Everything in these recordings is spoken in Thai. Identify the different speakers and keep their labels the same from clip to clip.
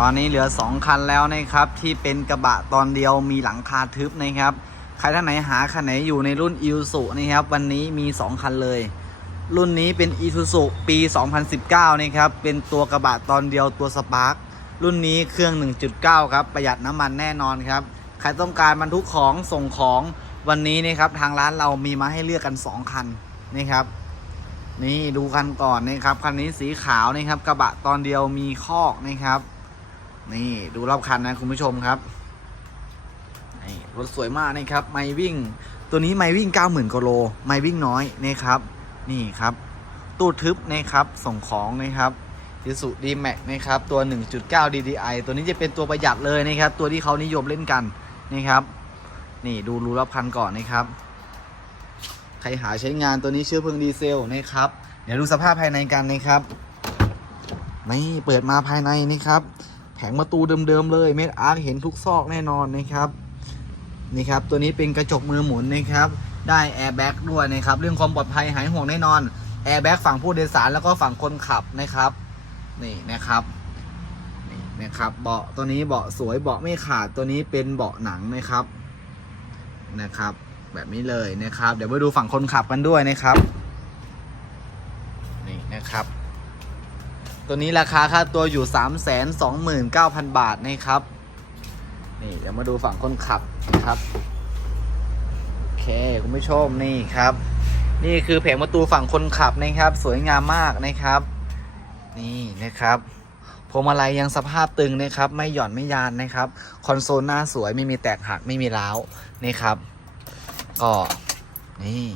Speaker 1: ตอนนี้เหลือ 2 คันแล้วนะครับ ที่เป็นกระบะตอนเดียวมีหลังคาทึบนะครับ ใครท่านไหนหาคันไหนอยู่ในรุ่น i อ u ุนะครับ วันนี้มี 2 คันเลย รุ่นนี้เป็น i อ u ุปี 2019 นะครับ เป็นตัวกระบะตอนเดียวตัวสปาร์ครุ่นนี้เครื่อง 1.9 ครับ ประหยัดน้ำมันแน่นอนครับ ใครต้องการบรรทุกของส่งของวันนี้นะครับทางร้านเรามีมาให้เลือกกัน 2 คันนะครับ นี่ดูคันก่อนนะครับคันนี้สีขาวนะครับ กระบะตอนเดียวมีคอกนะครับ นี่ดูรอบคันนะคุณผู้ชมครับนี่รถสวยมากนะครับ ไม่วิ่ง ตัวนี้ไม่วิ่ง 90,000กิโล ไม่วิ่งน้อยนะครับ นี่ครับ ตู้ทึบนะครับส่งของนะครับยิสุดีแม็กนะครับ ตัว 1.9 DDI ตัวนี้จะเป็นตัวประหยัดเลยนะครับ ตัวที่เขานิยมเล่นกันนะครับ นี่ดูรูรอบคันก่อนนะครับ ใครหาใช้งานตัวนี้เชื้อเพลิงดีเซลนะครับ เดี๋ยวดูสภาพภายในกันนะครับ นี่เปิดมาภายในนะครับ แผงประตูเดิมๆเลยเม็ดอาร์คเห็นทุกซอกแน่นอนนะครับนี่ครับตัวนี้เป็นกระจกมือหมุนนะครับได้แอร์แบ็กด้วยนะครับเรื่องความปลอดภัยหายห่วงแน่นอนแอร์แบ็กฝั่งผู้โดยสารแล้วก็ฝั่งคนขับนะครับนี่นะครับนี่นะครับเบาะตัวนี้เบาะสวยเบาะไม่ขาดตัวนี้เป็นเบาะหนังนะครับนะครับ แบบนี้เลยนะครับ เดี๋ยวไปดูฝั่งคนขับกันด้วยนะครับ นี่นะครับ ตัวนี้ราคาค่าตัวอยู่ 3 2 9 0 0 0 บาทนะครับ นี่เดี๋ยวมาดูฝั่งคนขับนะครับโอเคคุณผู้ชมนี่ครับ นี่คือแผงประตูฝั่งคนขับนะครับ สวยงามมากนะครับ นี่นะครับพวงมาลัยยังสภาพตึงนะครับ ไม่หย่อนไม่ยานนะครับ คอนโซลหน้าสวยไม่มีแตกหักไม่มีร้าวนี่ครับ ก็นี่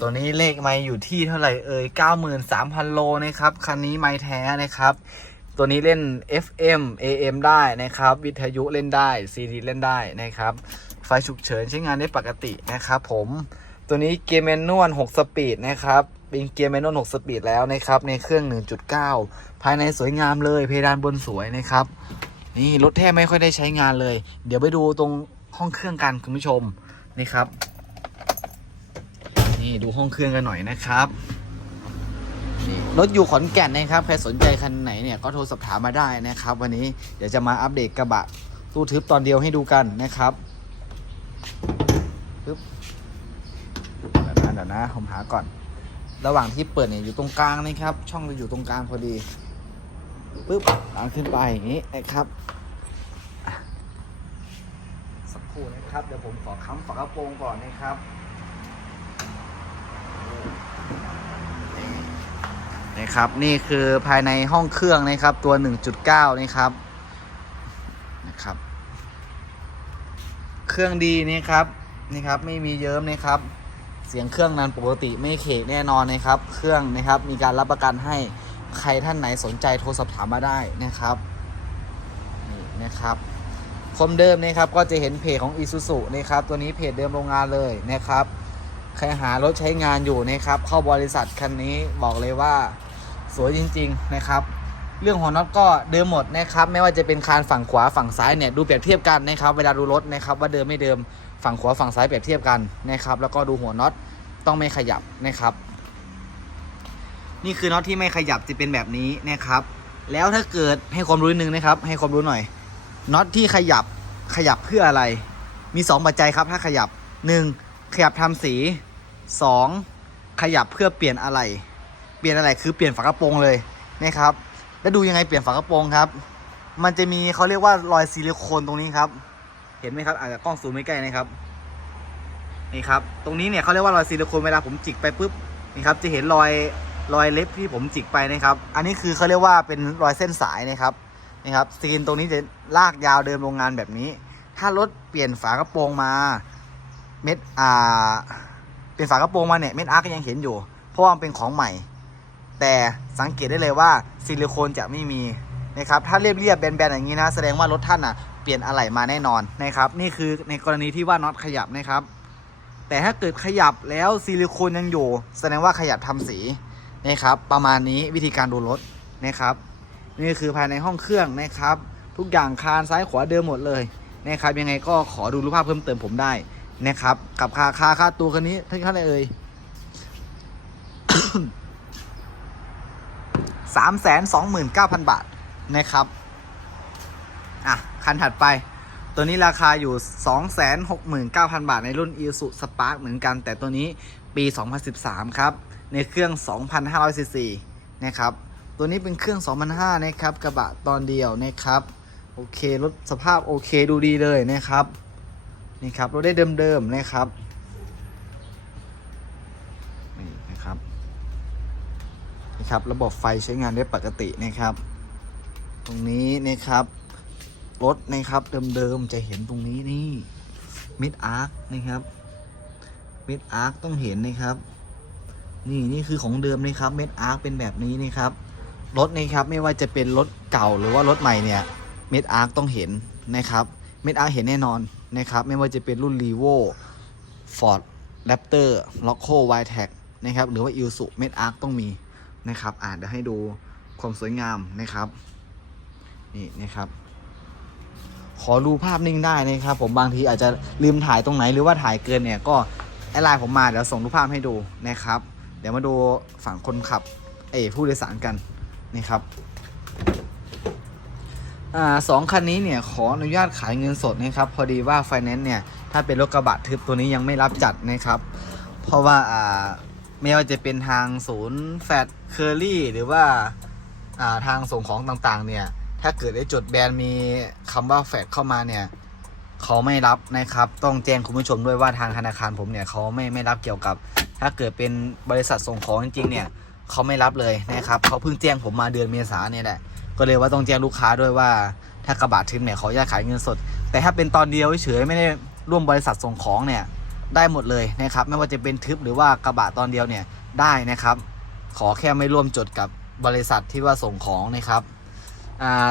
Speaker 1: ตัวนี้เลขไม่อยู่ที่เท่าไหร่เอ่ย93,000 โลนะครับ คันนี้ไม่แท้นะครับ ตัวนี้เล่น FM AM ได้นะครับ วิทยุเล่นได้ CD เล่นได้นะครับ ไฟฉุกเฉินใช้งานได้ปกตินะครับผมตัวนี้เกียร์แมนนวล6สปีดนะครับ เป็นเกียร์แมนนวล6สปีดแล้วนะครับ ในเครื่อง 1.9 ภายในสวยงามเลย เพดานบนสวยนะครับ นี่รถแทบไม่ค่อยได้ใช้งานเลย เดี๋ยวไปดูตรงห้องเครื่องกันคุณผู้ชมนี่ครับ ดูห้องเครื่องกันหน่อยนะครับรถอยู่ขอนแก่นนะครับใครสนใจคันไหนเนี่ยก็โทรสอบถามมาได้นะครับ วันนี้เดี๋ยวจะมาอัปเดตกระบะตู้ทึบตอนเดียวให้ดูกันนะครับปึ๊บเดี๋ยวนะเดี๋ยวนะผมหาก่อน ระหว่างที่เปิดเนี่ยอยู่ตรงกลางนะครับ ช่องจะอยู่ตรงกลางพอดีปึ๊บตามขึ้นไปอย่างนี้นะครับสักครู่นะครับเดี๋ยวผมขอค้ำฝากระโปรงก่อนนะครับ นะครับ นี่คือภายในห้องเครื่องนะครับ ตัว 1.9 นะครับนะครับ เครื่องดีนี่ครับนี่ครับ ไม่มีเยิ้มนะครับ เสียงเครื่องนั้นปกติไม่เคกแน่นอนนะครับ เครื่องนะครับ มีการรับประกันให้ใครท่านไหนสนใจโทรสอบถามมาได้นะครับนี่นะครับคมเดิมนะครับก็จะเห็นเพจของ Isuzu นะครับ ตัวนี้เพจเดิมโรงงานเลยนะครับใครหารถใช้งานอยู่นะครับ เข้าบริษัทคันนี้บอกเลยว่า สวยจริง ๆ นะครับ เรื่องหัวน็อตก็เดิมหมดนะครับ ไม่ว่าจะเป็นคานฝั่งขวาฝั่งซ้ายเนี่ยดูเปรียบเทียบกันนะครับ เวลาดูรถนะครับ ว่าเดิมไม่เดิมฝั่งขวาฝั่งซ้ายเปรียบเทียบกันนะครับ แล้วก็ดูหัวน็อตต้องไม่ขยับนะครับ นี่คือน็อตที่ไม่ขยับจะเป็นแบบนี้นะครับ แล้วถ้าเกิดให้ความรู้นึงนะครับ ให้ความรู้หน่อยน็อตที่ขยับขยับเพื่ออะไร มีสองปัจจัยครับ ถ้าขยับหนึ่งขยับทำสีสองขยับเพื่อเปลี่ยนอะไร เปลี่ยนอะไรคือเปลี่ยนฝากระโปรงเลยนะครับ แล้วดูยังไงเปลี่ยนฝากระโปรงครับ มันจะมีเขาเรียกว่ารอยซิลิโคนตรงนี้ครับ เห็นไหมครับอาจจะกล้องซูมไม่ใกล้นะครับ นี่ครับ ตรงนี้เนี่ยเขาเรียกว่ารอยซิลิโคนเวลาผมจิกไปปุ๊บนี่ครับจะเห็นรอยรอยเล็บที่ผมจิกไปนะครับ อันนี้คือเขาเรียกว่าเป็นรอยเส้นสายนะครับนี่ครับซีนตรงนี้จะลากยาวเดิมโรงงานแบบนี้ ถ้ารถเปลี่ยนฝากระโปรงมาเม็ดอ่าเป็นฝากระโปรงมาเนี่ยเม็ดอาร์ก็ยังเห็นอยู่ เพราะว่ามันเป็นของใหม่ แต่สังเกตได้เลยว่าซิลิโคนจะไม่มีนะครับถ้าเรียบเรียบๆแบนๆอย่างนี้นะ แสดงว่ารถท่านอะเปลี่ยนอะไหล่มาแน่นอนนะครับนี่คือในกรณีที่ว่าน็อตขยับนะครับ แต่ถ้าเกิดขยับแล้วซิลิโคนยังอยู่ แสดงว่าขยับทำสีนะครับประมาณนี้วิธีการดูรถนะครับ นี่คือภายในห้องเครื่องนะครับ ทุกอย่างคานซ้ายขวาเดิมหมดเลยนะครับยังไงก็ขอดูรูปภาพเพิ่มเติมผมได้นะครับกับค่าค่าค่าตัวคันนี้เท่าไหร่เอ่ย สามแสนสองหมื่นเก้าพันบาทนะครับ อะ คันถัดไป ตัวนี้ราคาอยู่ 269,000 บาทในรุ่น i s u Spark เหมือนกัน แต่ตัวนี้ปี 2013 ครับ ในเครื่อง 2,500ซีซีนะครับ ตัวนี้เป็นเครื่อง 2,500นะครับ กระบะตอนเดียวนะครับ โอเค รถสภาพโอเคดูดีเลยนะครับ นี่ครับ รถได้เดิมๆนะครับ นี่นะครับ ครับ ระบบไฟใช้งานได้ปกตินะครับ ตรงนี้นะครับ รถนะครับเดิมๆจะเห็นตรงนี้นี่มิดอาร์คนะครับมิดอาร์คต้องเห็นนะครับ นี่นี่คือของเดิมนะครับเม็ดอาร์คเป็นแบบนี้นะครับ รถนะครับไม่ว่าจะเป็นรถเก่าหรือว่ารถใหม่เนี่ยเม็ดอาร์คต้องเห็นนะครับเม็ดอาร์คเห็นแน่นอนนะครับ ไม่ว่าจะเป็นรุ่น r e v o Ford Raptor l o c o y t e c นะครับ หรือว่า i l s u เม็ดอาร์คต้องมี นะครับอ่าเดี๋ยวให้ดูความสวยงามนะครับนี่นะครับ ขอดูภาพนิ่งได้นะครับ ผมบางทีอาจจะลืมถ่ายตรงไหนหรือว่าถ่ายเกินเนี่ยก็แอดไลน์ผมมาเดี๋ยวส่งรูปภาพให้ดูนะครับ เดี๋ยวมาดูฝั่งคนขับเอยผู้โดยสารกันนะครับอ่าสองคันนี้เนี่ยขออนุญาตขายเงินสดนะครับพอดีว่าไฟแนนซ์เนี่ยถ้าเป็นรถกระบะทึบตัวนี้ยังไม่รับจัดนะครับ เพราะว่าอ่า ไม่ว่าจะเป็นทางศูนย์แฟดเคอรี่หรือว่าาทางส่งของต่างๆ เนี่ย ถ้าเกิดได้จดแบรนด์มีคำว่าแฟดเข้ามาเนี่ยเขาไม่รับนะครับ ต้องแจ้งคุณผู้ชมด้วยว่าทางธนาคารผมเนี่ยเขาไม่ไม่รับเกี่ยวกับ ถ้าเกิดเป็นบริษัทส่งของจริงๆเนี่ยเขาไม่รับเลยนะครับเขาเพิ่งแจ้งผมมาเดือนเมษาเนี่ยแหละก็เลยว่าต้องแจ้งลูกค้าด้วยว่า ถ้ากระบะทึมเนี่ยเขาจะขายเงินสด แต่ถ้าเป็นตอนเดียวเฉยไม่ได้ร่วมบริษัทส่งของเนี่ย ได้หมดเลยนะครับ ไม่ว่าจะเป็นทึบหรือว่ากระบะตอนเดียวเนี่ยได้นะครับ ขอแค่ไม่ร่วมจดกับบริษัทที่ว่าส่งของนะครับ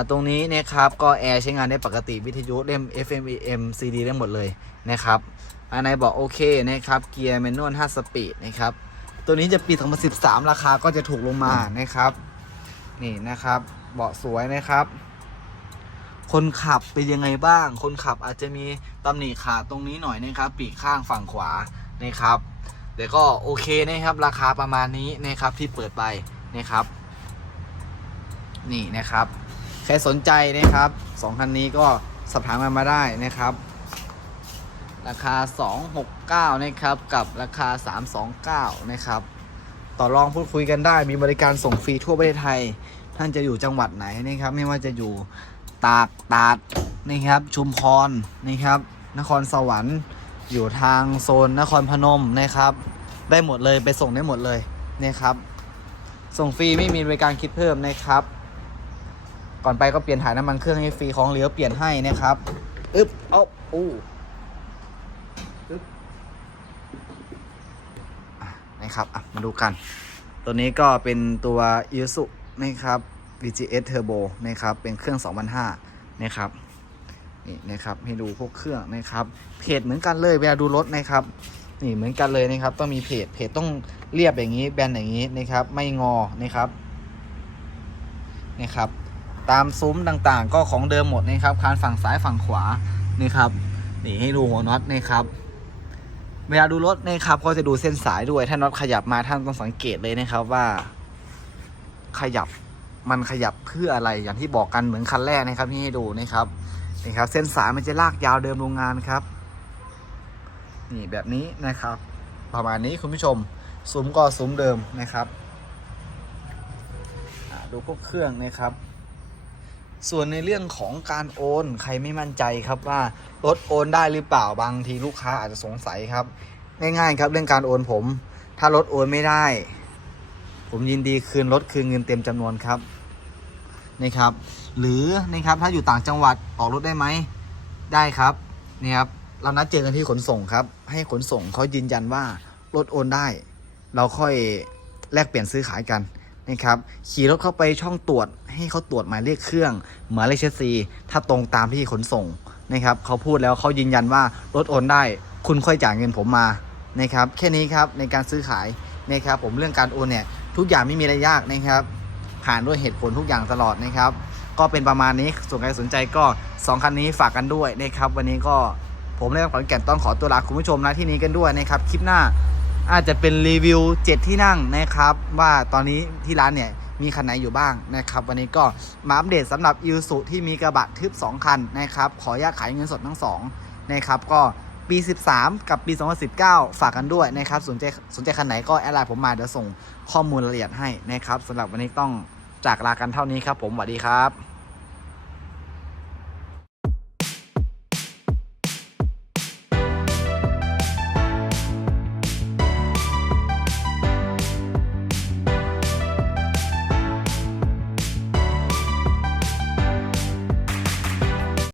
Speaker 1: ตรงนี้นะครับก็แอร์ใช้งานได้ปกติวิทยุเล่ม FM AM CD ได้หมดเลยนะครับอันไหนบอกโอเคนะครับเกียร์แมนนวล5สปีดนะครับตัวนี้จะปี 2013 ราคาก็จะถูกลงมานะครับ นี่นะครับเบาะสวยนะครับ คนขับเป็นยังไงบ้าง คนขับอาจจะมีตำหนิขาตรงนี้หน่อยนะครับ ปีกข้างฝั่งขวานะครับแต่ก็โอเคนะครับ ราคาประมาณนี้นะครับที่เปิดไปนะครับ นี่นะครับ ใครสนใจนะครับสองคันนี้ก็สอบถามกันมาได้นะครับ ราคา 269 นะครับ กับราคา 329 นะครับ ต่อรองพูดคุยกันได้มีบริการส่งฟรีทั่วประเทศไทย ท่านจะอยู่จังหวัดไหนนะครับ ไม่ว่าจะอยู่ ตากตาดนะครับ ชุมพรนะครับ นครสวรรค์อยู่ทางโซนนครพนมนะครับ ได้หมดเลยไปส่งได้หมดเลยนะครับ ส่งฟรีไม่มีบริการคิดเพิ่มนะครับ ก่อนไปก็เปลี่ยนถ่ายน้ำมันเครื่องให้ฟรีของเหลือเปลี่ยนให้นะครับอึ๊บเอาอู้อึ๊บอะนะครับมาดูกัน ตัวนี้ก็เป็นตัว i s u นะครับ VGS Turbo นะครับ เป็นเครื่อง 2005 นะครับ นี่นะครับ ให้ดูพวกเครื่องนะครับ เพจเหมือนกันเลยเวลาดูรถนะครับ นี่เหมือนกันเลยนะครับ ต้องมีเพจ เพจต้องเรียบอย่างนี้ แบนอย่างนี้นะครับ ไม่งอ นะครับ นะครับ ตามซุ้มต่างๆ ก็ของเดิมหมดนะครับ คานฝั่งซ้ายฝั่งขวานี่ครับ นี่ให้ดูหัวน็อตนะครับเวลาดูรถนะครับก็จะดูเส้นสายด้วย ถ้าน็อตขยับมาท่านต้องสังเกตเลยนะครับว่า ขยับ มันขยับเพื่ออะไรอย่างที่บอกกันเหมือนคันแรกนะครับที่ให้ดูนะครับนี่ครับ เส้นสายมันจะลากยาวเดิมโรงงานครับ นี่แบบนี้นะครับ ประมาณนี้คุณผู้ชมซุ้มก็ซุ้มเดิมนะครับดูพวกเครื่องนะครับ ส่วนในเรื่องของการโอนใครไม่มั่นใจครับว่ารถโอนได้หรือเปล่าบางทีลูกค้าอาจจะสงสัยครับ ง่ายๆครับเรื่องการโอนผม ถ้ารถโอนไม่ได้ ผมยินดีคืนรถคืนเงินเต็มจำนวนครับ นะครับ หรือนะครับถ้าอยู่ต่างจังหวัดออกรถได้ไหมได้ครับนี่ครับเรานัดเจอกันที่ขนส่งครับ ให้ขนส่งเขายืนยันว่ารถโอนได้ เราค่อยแลกเปลี่ยนซื้อขายกันนะครับขี่รถเข้าไปช่องตรวจให้เขาตรวจหมายเลขเครื่องหมายเลขเชสซีถ้าตรงตามที่ขนส่งนะครับเขาพูดแล้วเขายืนยันว่ารถโอนได้ คุณค่อยจ่ายเงินผมมานะครับแค่นี้ครับในการซื้อขายนะครับผมเรื่องการโอนเนี่ยทุกอย่างไม่มีอะไรยากนะครับ ผ่านด้วยเหตุผลทุกอย่างตลอดนะครับ ก็เป็นประมาณนี้ส่วนใครสนใจก็ 2 คันนี้ฝากกันด้วยนะครับวันนี้ก็ผมและขอนแก่นต้องขอตัวลาคุณผู้ชมนะที่นี้กันด้วยนะครับคลิปหน้าอาจจะเป็นรีวิว 7 ที่นั่งนะครับ ว่าตอนนี้ที่ร้านเนี่ยมีคันไหนอยู่บ้างนะครับ วันนี้ก็มาอัปเดตสำหรับอิวสุที่มีกระบะทึบ 2 คันนะครับ ขออนุญาตขายเงินสดทั้ง2นะครับก็ปี 13 กับปี 2019 ฝากกันด้วยนะครับ สนใจสนใจคันไหนก็แอดไลน์ผมมาเดี๋ยวส่ง ข้อมูลละเอียดให้นะครับสำหรับวันนี้ต้องจากลากันเท่านี้ครับผมสวัสดีครับ